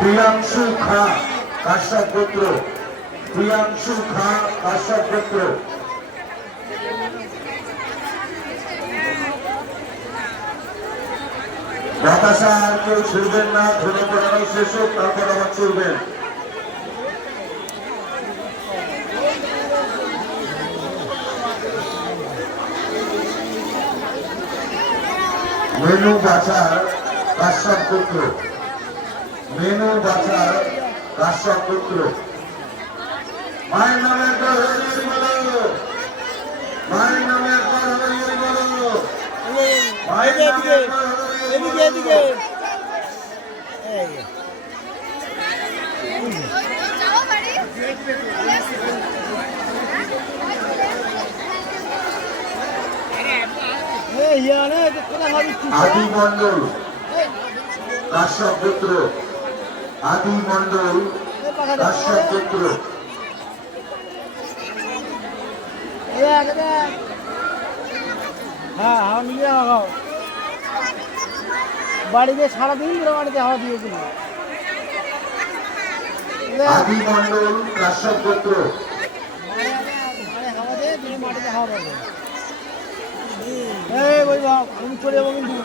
প্রিয়াংশু খা কাশ্যপ গোত্র, প্রিয়াংশু খা কাশ্যপ গোত্র। বাতাসা আর কেউ ছুড়বেন না, ধরে পড়ানো শেষ হোক, তারপর আবার চলবেন। মেনু বাছার কাশ্যপ গোত্র, মেনু বাছার কাশ্যপ গোত্র। মায়ের নামে একবার হরি বলো, মায়ের নামে একবার হরি বলো, মায়ের নামে একবার হরি বলো। আদি মন্ডল কাশ্যপ গোত্র, আদি মন্ডল কাশ্যপ গোত্র। হ্যাঁ হাওয়া মিলিয়ে লাগাও, বাড়িতে সারাদিন ধরে বাড়িতে হাওয়া দিয়েছিল। আদি মন্ডল কাশ্যপ গোত্র। হাওয়া দিয়ে তুমি মাটিতে হাওয়া পাবে। এই বই বাপ আমি চলে যাবো কিন্তু।